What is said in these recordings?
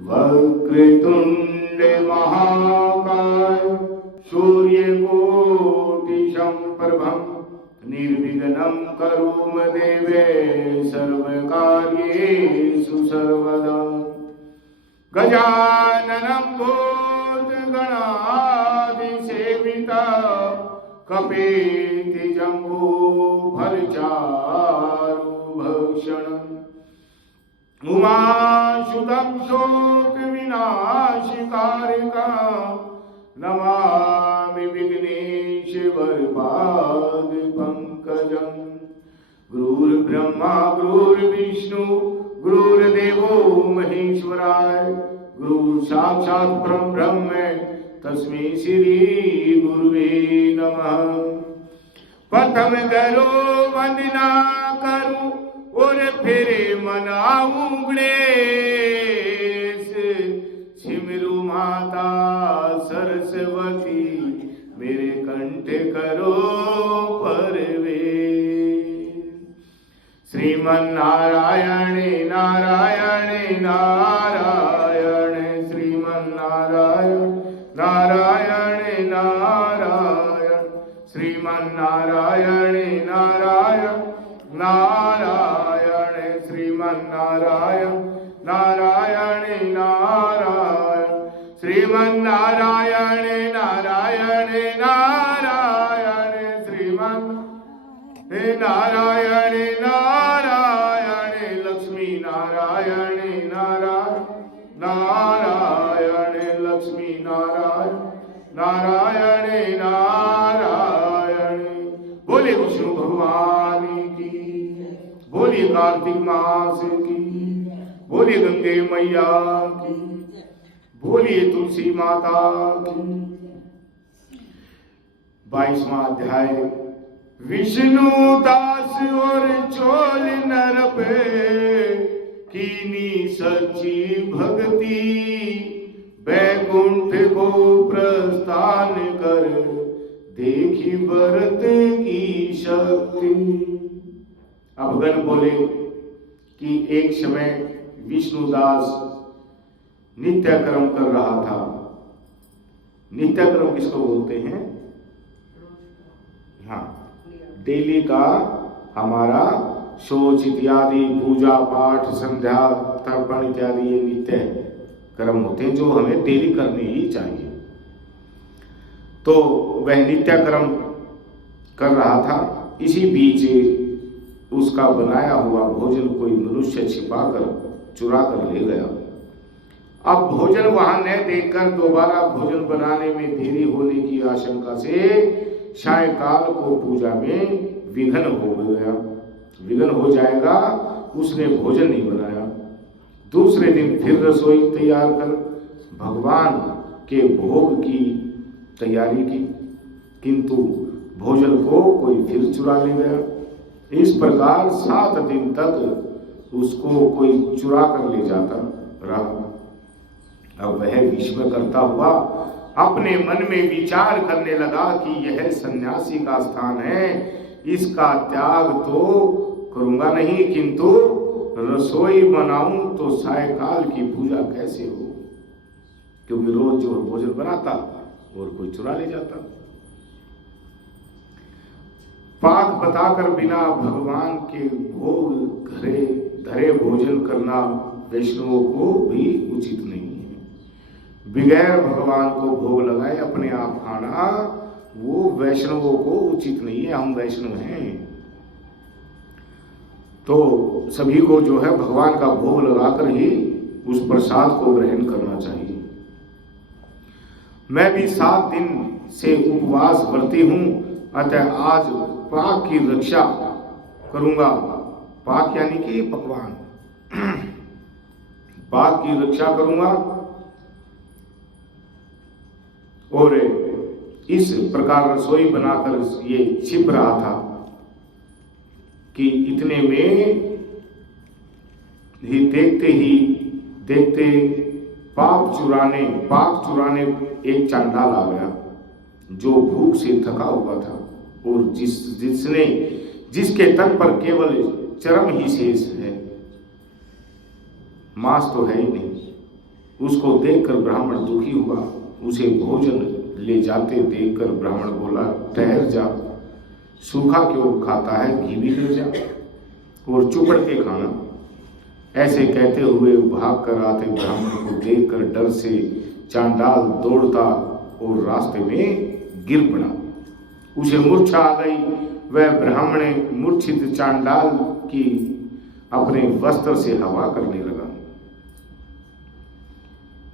वक्रतुंड महाकाय सूर्यकोटि समप्रभं निर्विघ्नं करोम देवे सर्वकार्येषु सर्वदा। गजाननं भूतगणादिसेवितं कपेति जम्बूफलचारुभक्षणम् उमासुतं शोकविनाशकारिकां नमामि विघ्नेश्वरपादपङ्कजं। गुरुर्ब्रह्मा गुरुर्विष्णु गुरुर्देवो महेश्वराय गुरुसाक्षात् परब्रह्म तस्मै श्री गुरुवे नमः। प्रथम करो वंदना करूं और फिर मनाऊं गणेश। सिमरू माता सरस्वती मेरे कंठ करो परवेश। श्रीमन्नारायण नारायण नारायण श्रीमन्नारायण नारायण नारायण श्रीमन्नारायण नारायण नारायण श्रीमन्नारायण नारायण नारायण श्रीमन्नारायण नारायण नारायण श्रीमन्नारायण नारायण लक्ष्मी नारायण नारायण नारायण लक्ष्मी नारायण नारायण नारायण। बोले विष्णु भगवान की, बोलिए कार्तिक मास की, बोलिए गंगे मैया की, बोलिए तुलसी माता की। 22वां अध्याय विष्णु दास और चोल नर पे कीनी सच्ची भक्ति बैकुंठ को प्रस्थान कर देखी भरत की शक्ति। अब गण बोले कि एक समय विष्णुदास नित्य कर्म कर रहा था। नित्य कर्म किसको बोलते हैं? हाँ, डेली का हमारा शौच इत्यादि पूजा पाठ संध्या तर्पण इत्यादि ये नित्य कर्म होते हैं जो हमें डेली करने ही चाहिए। तो वह नित्य कर्म कर रहा था। इसी बीच उसका बनाया हुआ भोजन कोई मनुष्य छिपाकर चुरा कर ले गया। अब भोजन वहां न देखकर दोबारा भोजन बनाने में देरी होने की आशंका से सायंकाल को पूजा में विघ्न हो गया। विघ्न हो जाएगा, उसने भोजन नहीं बनाया। दूसरे दिन फिर रसोई तैयार कर भगवान के भोग की तैयारी की, किंतु भोजन को कोई फिर चुरा ले गया। इस प्रकार 7 दिन तक उसको कोई चुरा कर ले जाता रहा। अब वह विश्व करता हुआ अपने मन में विचार करने लगा कि यह सन्यासी का स्थान है, इसका त्याग तो करूंगा नहीं, किंतु रसोई बनाऊं तो सायंकाल की पूजा कैसे हो, क्योंकि रोज जो भोजन बनाता और कोई चुरा ले जाता। पाक बताकर बिना भगवान के भोग धरे भोजन करना वैष्णवों को भी उचित नहीं है। बगैर भगवान को भोग लगाए अपने आप खाना वो वैष्णवों को उचित नहीं है। हम वैष्णव हैं तो सभी को जो है भगवान का भोग लगाकर ही उस प्रसाद को ग्रहण करना चाहिए। मैं भी 7 दिन से उपवास करती हूं, अतः आज पाक की रक्षा करूंगा। पाक यानी कि पकवान पाक की रक्षा करूंगा। और इस प्रकार रसोई बनाकर ये छिप रहा था कि इतने में ही देखते पाक चुराने एक चांडाल आ गया जो भूख से थका हुआ था और जिसके तन पर केवल चर्म ही शेष है, मांस तो है ही नहीं। उसको देखकर ब्राह्मण दुखी हुआ। उसे भोजन ले जाते देखकर ब्राह्मण बोला, ठहर जा, सूखा क्यों खाता है, घी भी ले जा और चुपड़ के खाना। ऐसे कहते हुए भाग कर आते ब्राह्मण को देखकर डर से चांडाल दौड़ता और रास्ते में गिर पड़ा। उसे मूर्छा आ गई। वह ब्राह्मण मूर्छित चांडाल की अपने वस्त्र से हवा करने लगा।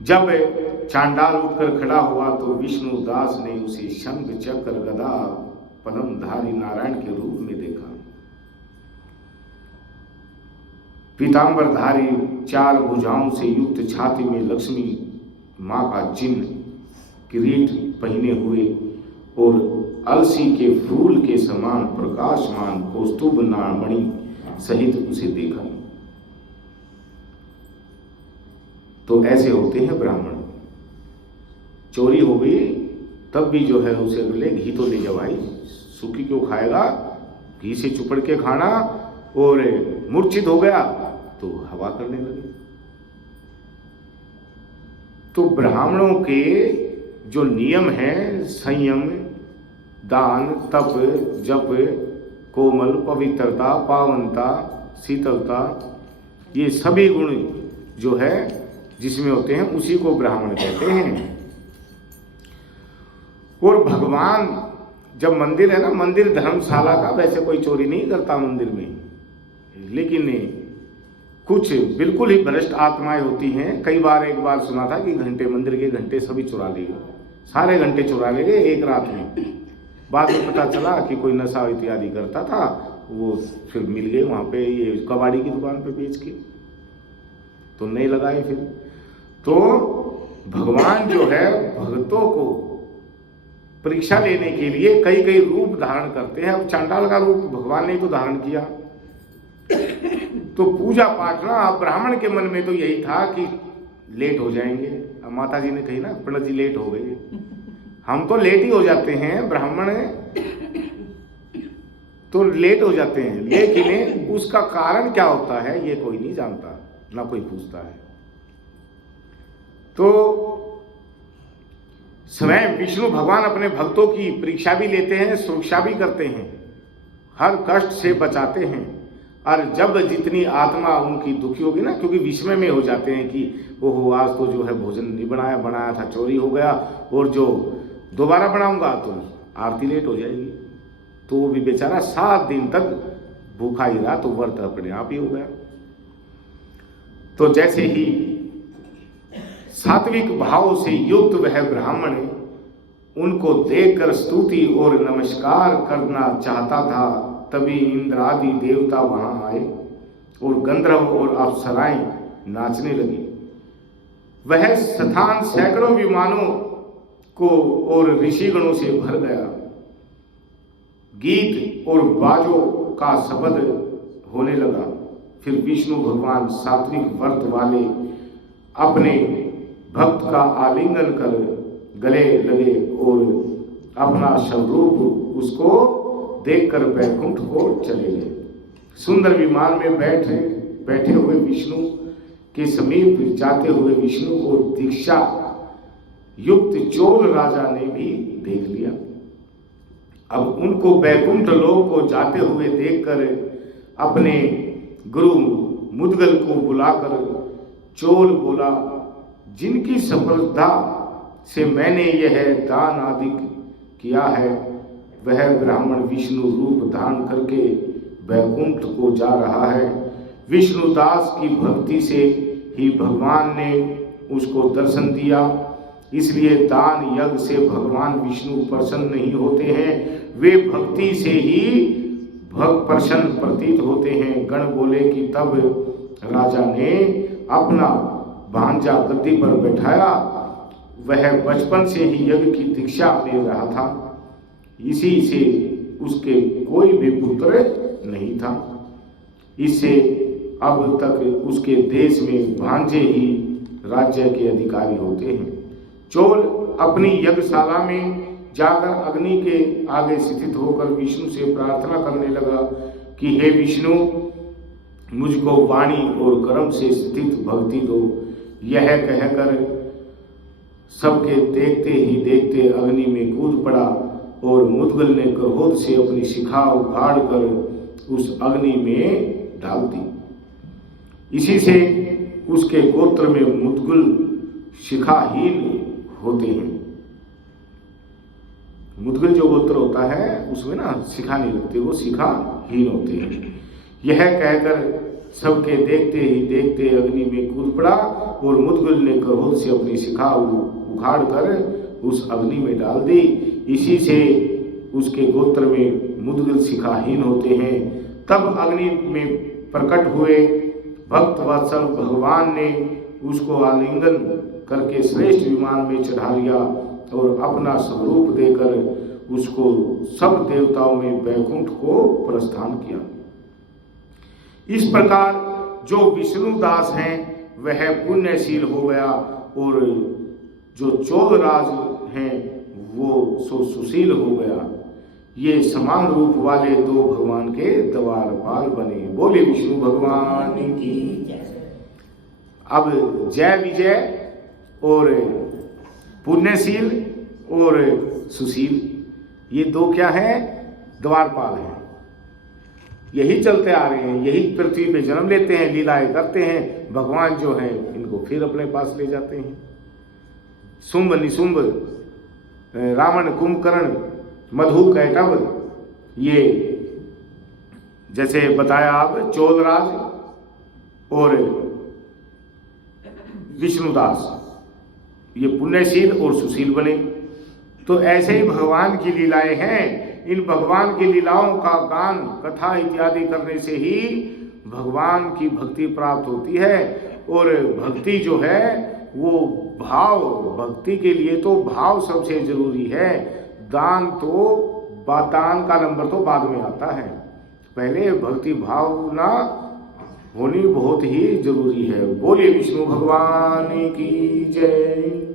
जब चांडाल उठकर खड़ा हुआ तो विष्णुदास ने उसे शंख चक्र गदा पद्मधारी नारायण के रूप में देखा। पीतांबरधारी, 4 भुजाओं से युक्त छाती में लक्ष्मी मां का चिन्ह, किरीट पहने हुए और अलसी के फूल के समान प्रकाशमान कौस्तुभ नामणि सहित उसे देखा। तो ऐसे होते हैं ब्राह्मण। चोरी हो गई तब भी जो है उसे बोले घी तो ले जा भाई, सूखी क्यों खाएगा, घी से चुपड़ के खाना। और मूर्छित हो गया तो हवा करने लगे। तो ब्राह्मणों के जो नियम है, संयम, दान, तप, जप, कोमल, पवित्रता, पावनता, शीतलता, ये सभी गुण जो है जिसमें होते हैं उसी को ब्राह्मण कहते हैं। और भगवान जब मंदिर है ना, मंदिर धर्मशाला का, वैसे कोई चोरी नहीं करता मंदिर में, लेकिन कुछ बिल्कुल ही भ्रष्ट आत्माएं होती हैं। कई बार, एक बार सुना था कि घंटे, मंदिर के घंटे सभी चुरा ले गए, सारे घंटे चुरा ले गए एक रात में। बाद में पता चला कि कोई नशा इत्यादि करता था, वो फिर मिल गए वहां पे, ये कबाड़ी की दुकान पे बेच के, तो नहीं लगाए फिर। तो भगवान जो है भक्तों को परीक्षा लेने के लिए कई कई रूप धारण करते हैं। अब चांडाल का रूप भगवान ने तो धारण किया। तो पूजा पाठ ना, अब ब्राह्मण के मन में तो यही था कि लेट हो जाएंगे। अब माता जी ने कही ना, पंडित जी लेट हो गए, हम तो लेट ही हो जाते हैं, ब्राह्मण तो लेट हो जाते हैं, लेकिन उसका कारण क्या होता है ये कोई नहीं जानता, ना कोई पूछता है। तो स्वयं विष्णु भगवान अपने भक्तों की परीक्षा भी लेते हैं, सुरक्षा भी करते हैं, हर कष्ट से बचाते हैं। और जब जितनी आत्मा उनकी दुखी होगी ना, क्योंकि विस्मय में हो जाते हैं कि ओहो आज तो जो है भोजन नहीं बनाया था, चोरी हो गया, और जो दोबारा बनाऊंगा तो आरती लेट हो जाएगी। तो वो भी बेचारा 7 दिन तक भूखा ही रहा, तो व्रत अपने आप ही हो गया। तो जैसे ही सात्विक भाव से युक्त वह ब्राह्मण उनको देखकर स्तुति और नमस्कार करना चाहता था, तभी इंद्र आदि देवता वहां आए और गंधर्व और अप्सराएं नाचने लगी। वह स्थान सैकड़ों विमानों को और ऋषिगणों से भर गया। गीत और बाजों का शब्द होने लगा। फिर विष्णु भगवान सात्विक व्रत वाले अपने भक्त का आलिंगन कर गले लगे और अपना स्वरूप उसको देखकर वैकुंठ को चले गए। सुंदर विमान में बैठे हुए विष्णु के समीप जाते हुए विष्णु को दीक्षा युक्त चोल राजा ने भी देख लिया। अब उनको वैकुंठ लोक को जाते हुए देखकर अपने गुरु मुद्गल को बुलाकर चोल बोला, जिनकी सफलता से मैंने यह दान आदि किया है, वह ब्राह्मण विष्णु रूप धारण करके वैकुंठ को जा रहा है। विष्णुदास की भक्ति से ही भगवान ने उसको दर्शन दिया, इसलिए दान यज्ञ से भगवान विष्णु प्रसन्न नहीं होते हैं, वे भक्ति से ही भक्त प्रसन्न प्रतीत होते हैं। गण बोले कि तब राजा ने अपना भांजा गद्दी पर बैठाया। वह बचपन से ही यज्ञ की दीक्षा ले रहा था, इसी से उसके कोई भी पुत्र नहीं था। इससे अब तक उसके देश में भांजे ही राज्य के अधिकारी होते हैं। चोल अपनी यज्ञशाला में जाकर अग्नि के आगे स्थित होकर विष्णु से प्रार्थना करने लगा कि हे विष्णु, मुझको वाणी और कर्म से स्थित भक्ति दो। यह कहकर सबके देखते ही देखते अग्नि में कूद पड़ा और मुद्गल ने क्रोध से अपनी शिखा उखाड़ कर उस अग्नि में डाल दी। इसी से उसके गोत्र में मुद्गल शिखाहीन होते हैं। मुद्गल जो गोत्र होता है उसमें ना शिखा नहीं लगती, वो शिखाहीन होते हैं। यह कहकर सबके देखते ही देखते अग्नि में कूद पड़ा और मुद्गल ने क्रोध से अपनी शिखा उखाड़ कर उस अग्नि में डाल दी। इसी से उसके गोत्र में मुद्गल शिखाहीन होते हैं। तब अग्नि में प्रकट हुए भक्त वत्सल भगवान ने उसको आलिंगन करके श्रेष्ठ विमान में चढ़ा लिया और अपना स्वरूप देकर उसको सब देवताओं में वैकुंठ को प्रस्थान किया। इस प्रकार जो विष्णुदास हैं वह पुण्यशील हो गया और जो चोलराज हैं वो सुशील हो गया। ये समान रूप वाले दो भगवान के द्वारपाल बने। बोले विष्णु भगवान की। अब जय विजय और पुण्यशील और सुशील, ये दो क्या हैं? द्वारपाल हैं। यही चलते आ रहे हैं, यही पृथ्वी पे जन्म लेते हैं, लीलाएं करते हैं। भगवान जो हैं इनको फिर अपने पास ले जाते हैं। शुंभ निशुंभ, रावण कुंभकर्ण, मधु कैटभ, ये जैसे बताया आप चोलराज और विष्णुदास, ये पुण्यशील और सुशील बने। तो ऐसे ही भगवान की लीलाएं हैं। इन भगवान की लीलाओं का गान कथा इत्यादि करने से ही भगवान की भक्ति प्राप्त होती है। और भक्ति जो है वो भाव, भक्ति के लिए तो भाव सबसे जरूरी है। दान का नंबर तो बाद में आता है, पहले भक्ति भावना होनी बहुत ही जरूरी है। बोले विष्णु भगवान की जय।